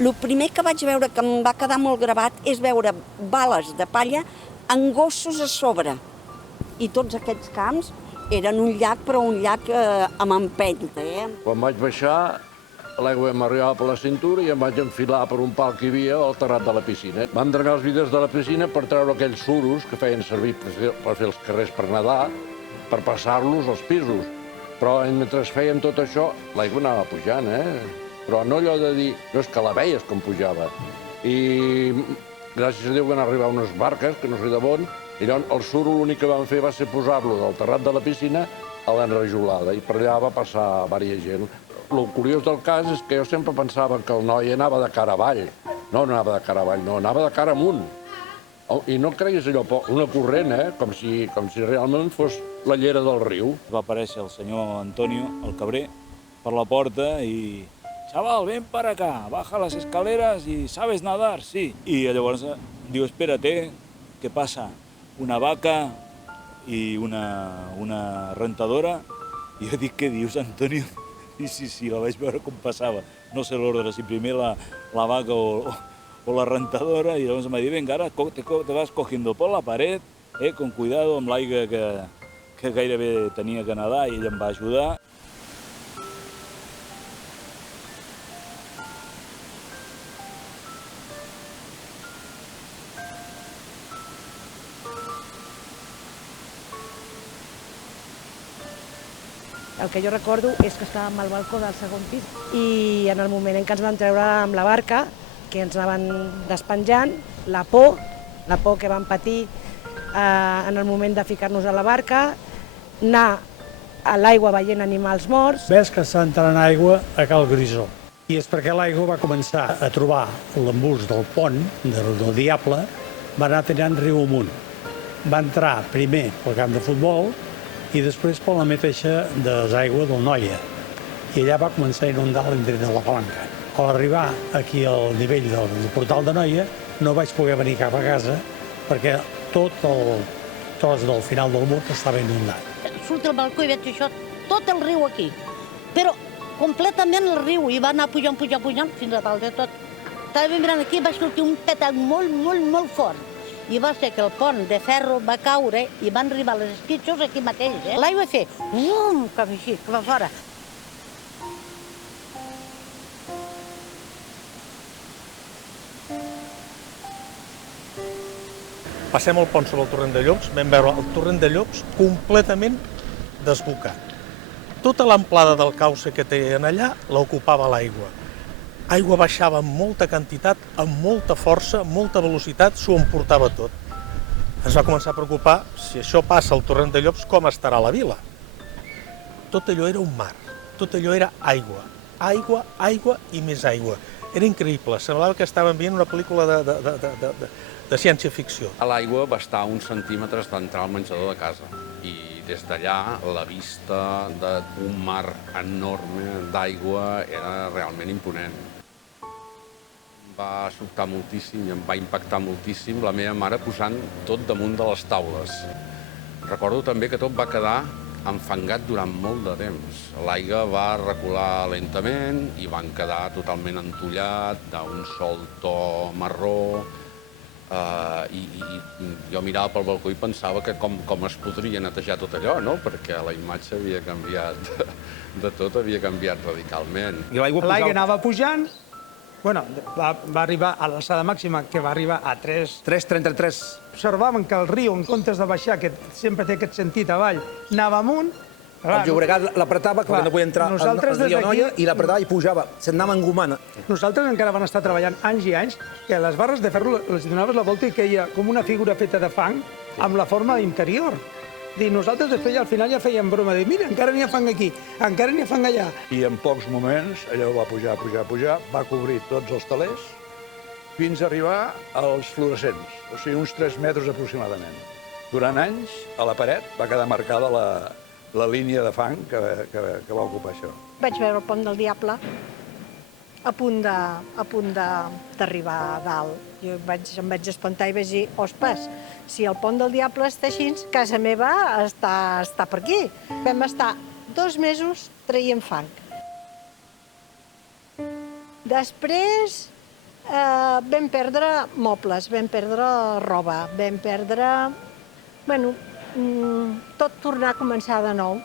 El primer que vaig veure que em va quedar molt gravat és veure bales de palla amb gossos a sobre. I tots aquests camps eren un llac, però un llac amb empenta. Quan vaig baixar, l'aigua m'arribava per la cintura i em vaig enfilar per un pal que hi havia al terrat de la piscina. Van drenar els vidres de la piscina per treure aquells suros que feien servir per fer els carrers per nedar, per passar-los als pisos. Però mentre feien tot això, l'aigua anava pujant, Però no allò de dir, no, és que la veies com pujava. I gràcies a Déu van arribar unes barques, que no sé d'on, i llavors el suro l'únic que van fer va ser posar-lo del terrat de la piscina a l'enrajolada, i per allà va passar diversa gent. El curiós del cas és que jo sempre pensava que el noi anava de cara avall. No anava de cara avall, no, anava de cara amunt. I no creguis allò, una corrent, com si realment fos la llera del riu. Va aparèixer el senyor Antonio, el cabrer, per la porta i... Chaval, ven para acá, baja las escaleras y ¿sabes nadar? Sí. Y llavors diu, espérate, ¿qué pasa? Una vaca i una rentadora. I jo dic, què dius, Antonio? I sí, la vaig veure com passava. No sé l'ordre, si primer la vaca o la rentadora, i llavors em va dir, venga, ara te vas cogiendo por la pared, con cuidado, amb l'aigua que gairebé tenia que nedar, i ella em va ajudar. El que jo recordo és que estàvem al balcó del segon pis i en el moment en què ens vam treure amb la barca, que ens anaven despenjant, la por que vam patir en el moment de ficar-nos a la barca, anar a l'aigua veient animals morts. Ves que està entrant aigua a Cal Grisó. I és perquè l'aigua va començar a trobar l'embús del pont, del Diable, va anar tirant riu amunt. Va entrar primer pel camp de futbol i després per la mateixa desaigua del Noia. I allà va començar a inundar l'indret de la palanca. A l'arribar aquí al nivell del portal de Noia no vaig poder venir cap a casa perquè tot el tros del final del mur estava inundat. Surto al balcó i veig això, tot el riu aquí, però completament el riu, i va anar pujant fins a dalt de tot. Estava mirant aquí, va sortir un petac molt fort. I va ser que el pont de ferro va caure i van arribar les esquitxos aquí mateix. L'aigua va fer cap així, cap a fora. Passem el pont sobre el torrent de Llops, vam veure el torrent de Llops completament desbocat. Tota l'amplada del cauce que tenen allà l'ocupava l'aigua. Aigua baixava amb molta quantitat, amb molta força, molta velocitat, s'ho emportava tot. Ens va començar a preocupar, si això passa al torrent de Llops, com estarà la vila? Tot allò era un mar, tot allò era aigua. Aigua i més aigua. Era increïble, semblava que estàvem veient una pel·lícula de ciència-ficció. L'aigua va estar a uns centímetres d'entrar al menjador de casa i des d'allà la vista d'un mar enorme d'aigua era realment imponent. Va sobtar moltíssim i em va impactar moltíssim la meva mare posant tot damunt de les taules. Recordo també que tot va quedar enfangat durant molt de temps. L'aigua va recular lentament i van quedar totalment entollat d'un sol to marró. I jo mirava pel balcó i pensava que com es podria netejar tot allò, no? Perquè la imatge havia canviat, de tot havia canviat radicalment. L'aigua anava pujant, va arribar a l'alçada màxima, que va arribar a 3,33. Observàvem que el riu, en comptes de baixar, que sempre té aquest sentit avall, anava amunt. El Llobregat l'apretava, perquè no podia entrar al riu Noia, i l'apretava i pujava, s'anava engomant. Nosaltres encara van estar treballant anys i anys, que les barres de ferro les donaves la volta i queia com una figura feta de fang amb la forma interior. Nosaltres després al final ja fèiem broma de mira, encara n'hi ha fang aquí, encara n'hi ha fang allà. I en pocs moments allò va pujar, va cobrir tots els telers fins a arribar als fluorescents, o sigui, uns 3 metres aproximadament. Durant anys, a la paret va quedar marcada la línia de fang que va ocupar això. Vaig veure el pont del Diable a punt d'arribar a dalt. Jo em vaig espantar i vaig dir, ostres, si el pont del Diable està així, casa meva està per aquí. Vam estar 2 mesos traient fang. Després vam perdre mobles, vam perdre roba, vam perdre... Bueno, tot tornar a començar de nou.